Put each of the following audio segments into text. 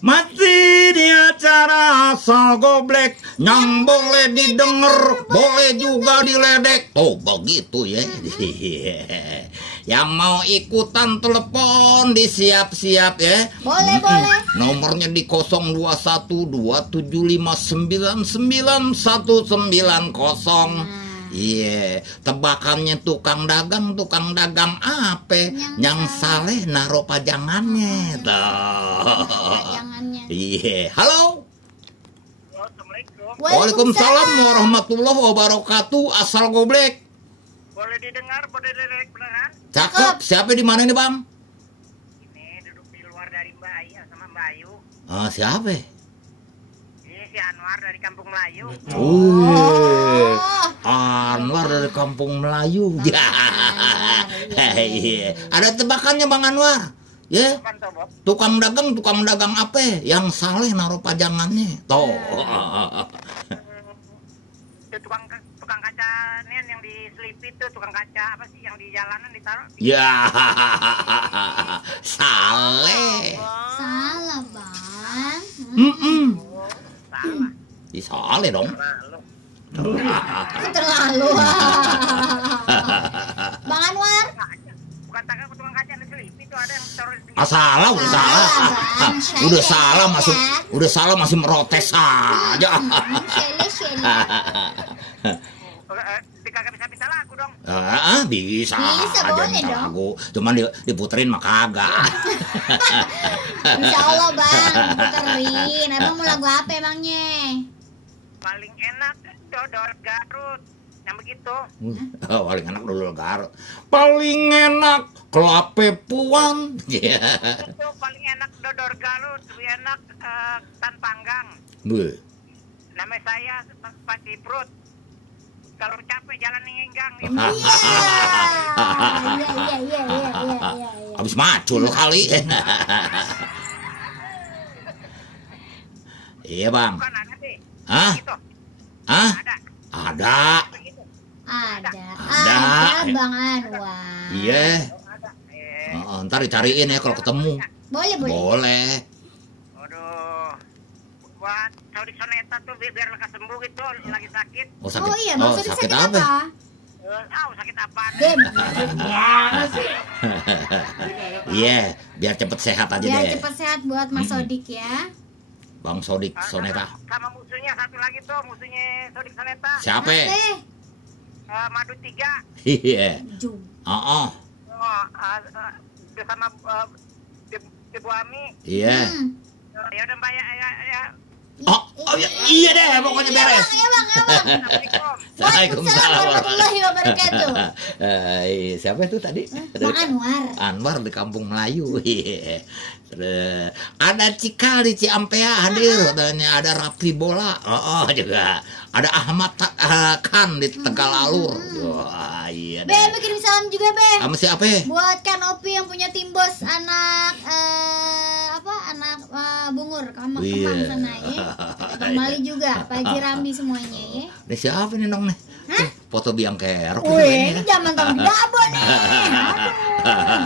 Masih di acara Asal Goblek, yang boleh didengar, boleh juga diledek. Oh begitu ya. Yang mau ikutan telepon disiap-siap ya. Boleh, boleh. Nomornya di 0212799190. Iya, tebakannya tukang dagang apa? Yang saleh naruh pajangannya. Iya, halo. Waalaikumsalam warahmatullahi wabarakatuh. Asal Goblek. Boleh didengar, boleh didengar beneran? Cakep. Siapa di mana nih, Bang? Ini duduk di luar dari Mbak Ayu sama Mbak Ayu. Siapa? Ini si Anwar dari Kampung Melayu. Anwar dari Kampung Melayu. Ya. Ada tebakannya Bang Anwar. Ya. Tukang dagang apa? Yang saleh naruh pajangannya. Tuh. Tukang kaca nih yang di Sleepy itu, tukang kaca apa sih yang di jalanan ditaruh? Ya. Saleh. Salah, Bang. Salah. Saleh dong. Terlalu. Bang Anwar. Bukan tukang kaca di Sleepy itu ada yang taruh di Salah. Udah salah masih merotes aja. Kagak bisa minta lagu dong. Bisa aja boleh minta dong. lagu. Cuman diputerin mah kagak. Insya Allah, Bang. Puterin. Abang mau lagu apa emangnya? Paling enak dodol Garut. Yang begitu. Paling enak dodol Garut. Paling enak kelape puan. Itu paling enak dodol Garut. Lebih enak tan panggang. Nama saya Pak Ciprut. Kalau capek jalan ngenggang. Iya. Habis macul kali. Iya, Bang. Bukan ada sih. Gitu. Ada, Bang Anwar. iya. Ntar dicariin ya kalau ketemu. Boleh. Aduh, buat Saudi Soneta tuh biar lekas sembuh gitu, lagi sakit. Sakit. Oh iya, maksudnya sakit apa? Sakit apa? Iya, biar cepet sehat aja Biar deh. cepet sehat buat Mas Sodik ya. Bang Sodik Soneta. Sama musuhnya satu lagi tuh, musuhnya Saudi Soneta. Siapa? Madu 3. Iya. Sama Ibu Ami. Iya. Ya udah Mbak ya. Iya deh, pokoknya beres. Iya, Bang. Waalaikumsalam warahmatullahi wabarakatuh. Siapa itu tadi? Bang Anwar. Anwar di Kampung Melayu. Ada Cikal di Ciampea hadir, ada Rafli Bola. Juga. Ada Ahmad Khan di Tegalalur. Iya. Be, kirim salam juga, Be. Sama siapa? Buat Kan Opi yang punya Timbos anak Bungur Kemang sana ya. Bang Mali juga, Pak Haji Rambi semuanya ya. Ini siapa nih nong nih? Foto biang kerok. Wih, ini zaman tahun Dabo nih.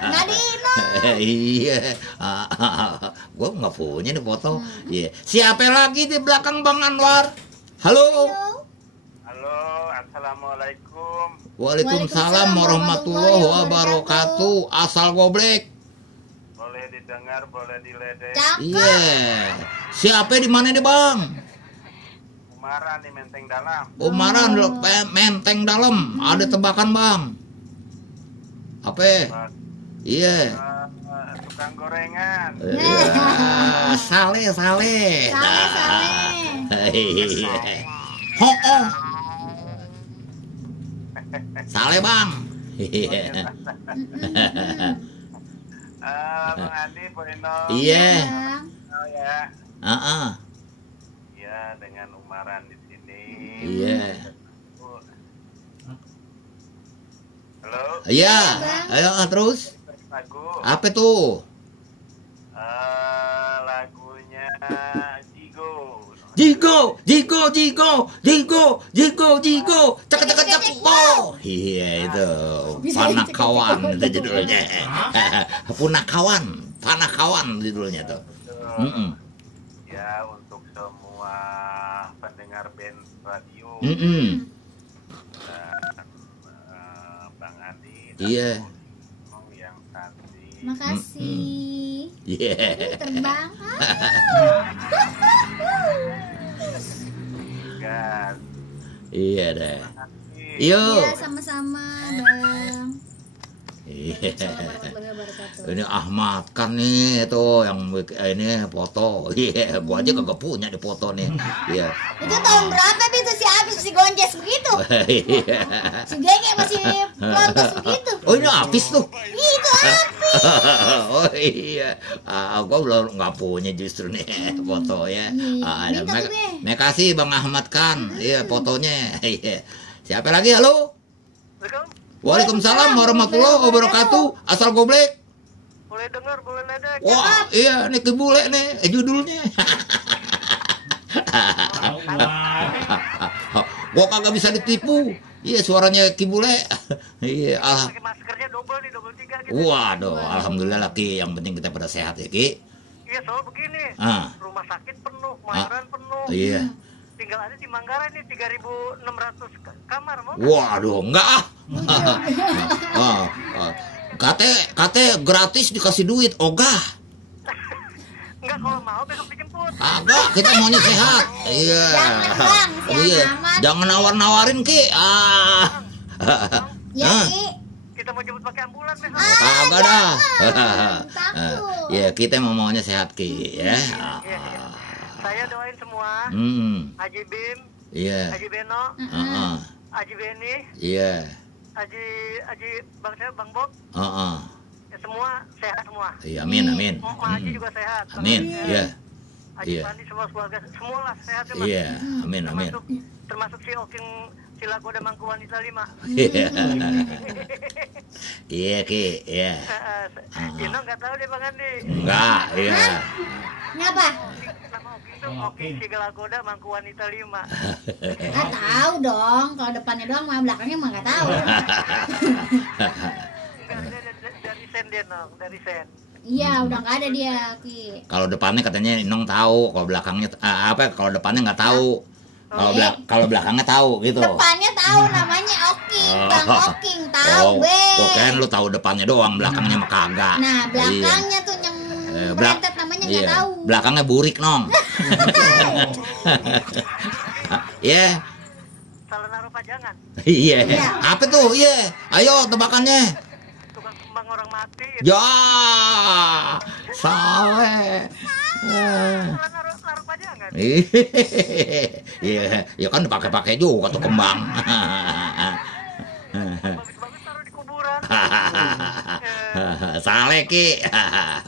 Nggak diino. Iya. Gue nggak punya nih foto. Iya. Siapa lagi di belakang Bang Anwar? Halo. Assalamualaikum. Waalaikumsalam warahmatullahi wabarakatuh. Asal Goblek. Boleh didengar, boleh diledek. Iya. Siapa di mana nih, Bang? Umaran di Menteng Dalam. Umaran Menteng Dalam. Ada tebakan, Bang? Apa? Iya. Tukang gorengan. Saleh. Saleh, Bang. Bang Andi, Poino. Iya. Oh ya. Iya, dengan Umaran di sini. Iya. Halo. Iya. Ayo terus. Lagu. Apa tuh? Lagunya Jigo. Cek. Oh, iya itu. Panakawan itu judulnya. Panakawan judulnya tuh. Ya, untuk semua pendengar band radio dan Bang Andi dan Iya. yang tadi. Makasih. Yeah. Terbang. Gas. Iya deh. Yuk. Iya, sama-sama, Bang. Iya. Assalamualaikum warahmatullahi wabarakatuh. Ini Ahmad kan nih tuh yang ini foto. Iya, gua aja kagak punya di foto nih. Iya. Itu tahun berapa itu si Apis si Gonjes begitu? Iya. Si Gege masih protes begitu. Oh, ini Apis tuh. Itu Apis. Oh iya, gua belum nggak punya justru nih foto ya. Minta tuh, Be. Makasih Bang Ahmad kan, iya fotonya. Iya. Siapa lagi? Halo. Waalaikumsalam warahmatullahi wabarakatuh. Asal goblek. Boleh dengar, boleh ledek. Wah, iya nih kebule nih judulnya. Gua kagak bisa ditipu. Iya suaranya kibule. Iya, Pakai maskernya double nih, double 3 gitu. waduh, alhamdulillah lah Ki, yang penting kita pada sehat ya Ki. Iya, soal begini. Ah. Rumah sakit penuh, Kemayoran penuh. Iya. Tinggal ada di Manggarai nih 3.600 kamar, mau? Waduh, enggak ah. Kate gratis dikasih duit, ogah. Enggak, kalau mau besok dijemput. Agak, kita maunya sehat. Iya. Jangan, Bang, si Iya. Ahmad. Jangan nawar-nawarin Ki. Ya, Ah. Ki. Kita mau jemput pakai ambulan besok. Kagak dah. Takut. Ya, kita maunya sehat Ki ya. Iya. Saya doain semua. Haji Bim, Iya. Haji Beno, Haji Beni, Iya. Haji Bang saya, Bang Bob, ya semua sehat semua. Iya, amin amin. Mak Haji juga sehat. Amin. Iya. Haji Iya. Pandi semua keluarga semua lah sehat ya, Mas. Iya, amin amin. Termasuk si Oking Silagoda Mangku Wanita 5. Iya. Iya Ki, iya. Ino nggak tahu deh Bang Andi. Enggak, iya. Ngapa? Nama Oking itu Oking Silagoda Mangku Wanita 5. Nggak tahu dong. Kalau depannya doang, mah belakangnya mah nggak tahu. Enggak, dari Sen dia, Nong. Dari Sen. Iya, udah nggak ada dia, Ki. Kalau depannya katanya Inong tahu, kalau belakangnya kalau depannya nggak tahu. Kalau belakangnya tahu gitu. Depannya tahu namanya Oking, Bang Oking tahu, Be. Kan lu tahu depannya doang, belakangnya mah kagak. Nah, belakangnya tuh yang berentet namanya nggak iya. tahu. Belakangnya burik, Nong. Iya. Salah naruh pajangan. Iya. Iya. Apa tuh? Iya. Ayo tebakannya. Tukang kembang orang mati. Ya. Salah. Salah naruh pajangan. Iya, ya kan dipakai-pakai juga tuh kembang. Bagus-bagus taruh di kuburan. Saleh Ki.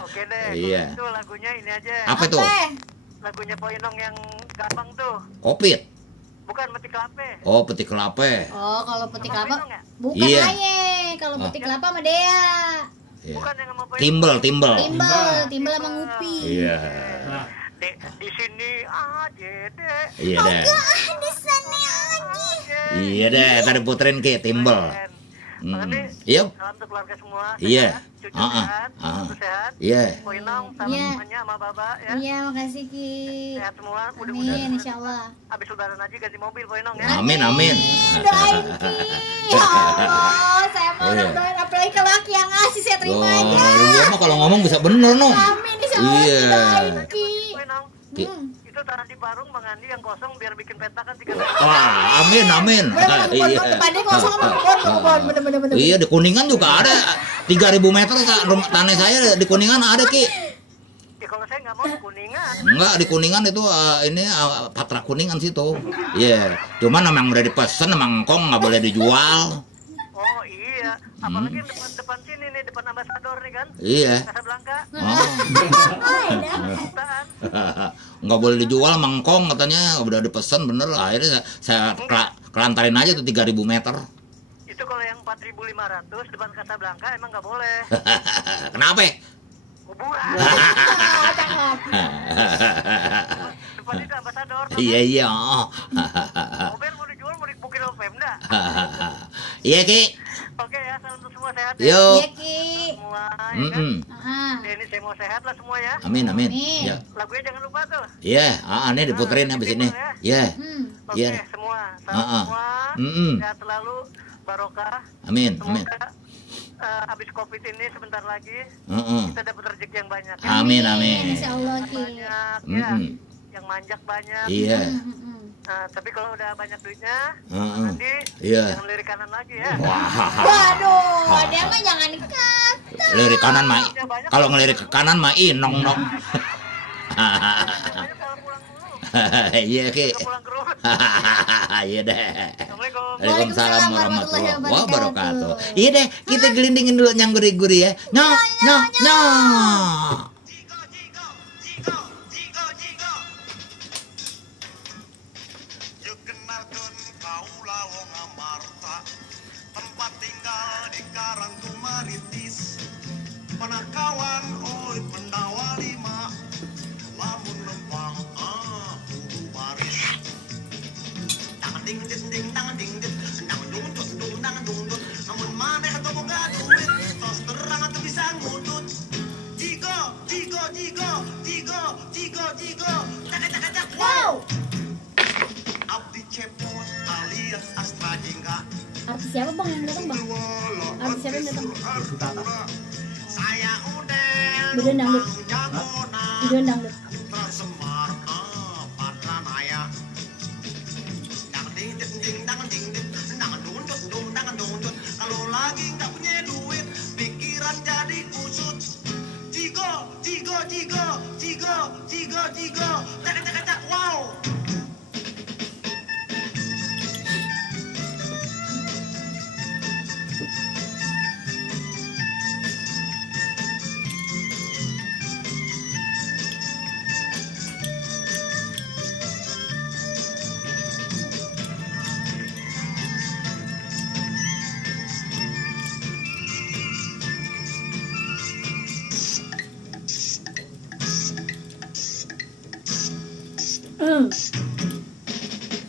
Oke deh. Iya. Itu lagunya ini aja. Apa tuh? Lagunya Poinong yang gampang tuh. Kopit. Bukan meti kelape. Oh, petik kelapa. Oh, kalau petik kelapa Poinong ya? bukan Iya. aye. Kalau petik kelapa sama Dea. Iya. Bukan yang sama Poinong. Timbel. Timbel sama Ngupi. Iya. Di sini aja deh. Iya deh. Di sana aja. Iya deh, tadi puterin Ki, timbel. Iya. Salam untuk keluarga semua. Iya. Sehat, cucu sehat, cucu sehat. Iya. Poinong sama Iya. semuanya sama Baba ya. Iya, makasih Ki. Sehat semua. Amin, Mudah-mudahan insyaallah. habis lebaran aja ganti mobil Poinong ya. Amin. Doain Ki. Ya Allah, saya mau Iya. doain apalagi kalau Ki yang ngasih saya terima aja. Dia mah kalau ngomong bisa bener, Nong. Amin, insyaallah. Iya. Doain Ki. Poinong, Ki. itu tanah di Parung Bang Andi yang kosong biar bikin petakan 3 Wah, amin. Iya. Depannya kosong sama kebon, bener-bener. Iya, di Kuningan juga ada 3.000 meter rumah tanah saya di Kuningan ada Ki. Ya kalau saya nggak mau di Kuningan. Enggak, di Kuningan itu ini Patra Kuningan situ. Iya, cuman memang udah dipesen emang kong nggak boleh dijual. Oh iya, apalagi depan sini nih, depan ambasador nih kan. Iya. Casablanca. Oh. Jutaan. Nggak boleh dijual mangkong katanya udah dipesen bener akhirnya saya kelantarin aja tuh 3.000 meter. Itu kalau yang 4.500 depan Casablanca emang nggak boleh. Kenapa? Kuburan. Depan itu ambasador. Iya. Mobil mau dijual mau dibukin sama Pemda. Iya Ki. Oke ya, salam untuk semua sehat ya. Yuk. Iya Ki. Semua ya kan. Ah. Ya, ini saya mau sehat lah semua ya. Amin. Amin. Ya. Lagunya jangan lupa tuh. Iya, ini diputerin habis ini. Ya. Oke, Iya. semua. Semua. Sehat selalu, barokah. Amin. Semoga habis Covid ini sebentar lagi kita dapat rezeki yang banyak. Ya. Amin. Insya Allah, Ki. Banyak ya. Yang manjak banyak. Iya. Nah, tapi kalau udah banyak duitnya, nanti Iya. jangan lirik kanan lagi ya. Waduh, dia mah jangan dikata. Lirik kanan mah. Kalau ngelirik ke kanan mah inong. Banyak kalau pulang dulu. Iya, Ki. Pulang ke rumah. Iya deh. Assalamualaikum. Waalaikumsalam warahmatullahi wabarakatuh. Iya deh, kita gelindingin dulu yang gurih-gurih ya. Nyok. Kenalkan kaulah wong Amarta, tempat tinggal di Karangtumaritis. Penakawan oi pendawa lima, lamun lempang kudu baris. Tangan ding ding tangan ding ding, tangan dung dung, namun maneh teu boga duit, tos terang atuh bisa ngudut. Jigo, tak. Wow. Abdi Cepot alias Astra Jingga. Artis siapa bang yang datang bang? Artis siapa yang datang? Saya udah Bidon dangdut. jagona Bidon dangdut. Putra Semar Patranaya. Dang ding dundut. Kalau lagi nggak punya duit, pikiran jadi kusut. Jigo. Tak. Wow.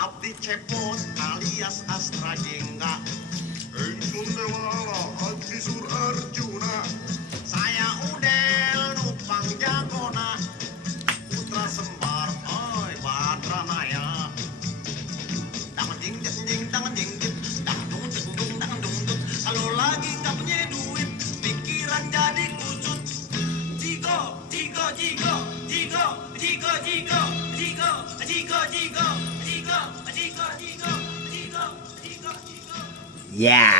Abdi Cepot alias Astra Jengga. Ingsun dewala Abdi Sur Arjuna. Saya udel nupang jagona, Putra Sembar oi Badranaya. Tangan ding dundut. Kalau lagi nggak punya duit, pikiran jadi kusut. Jigo. Ya.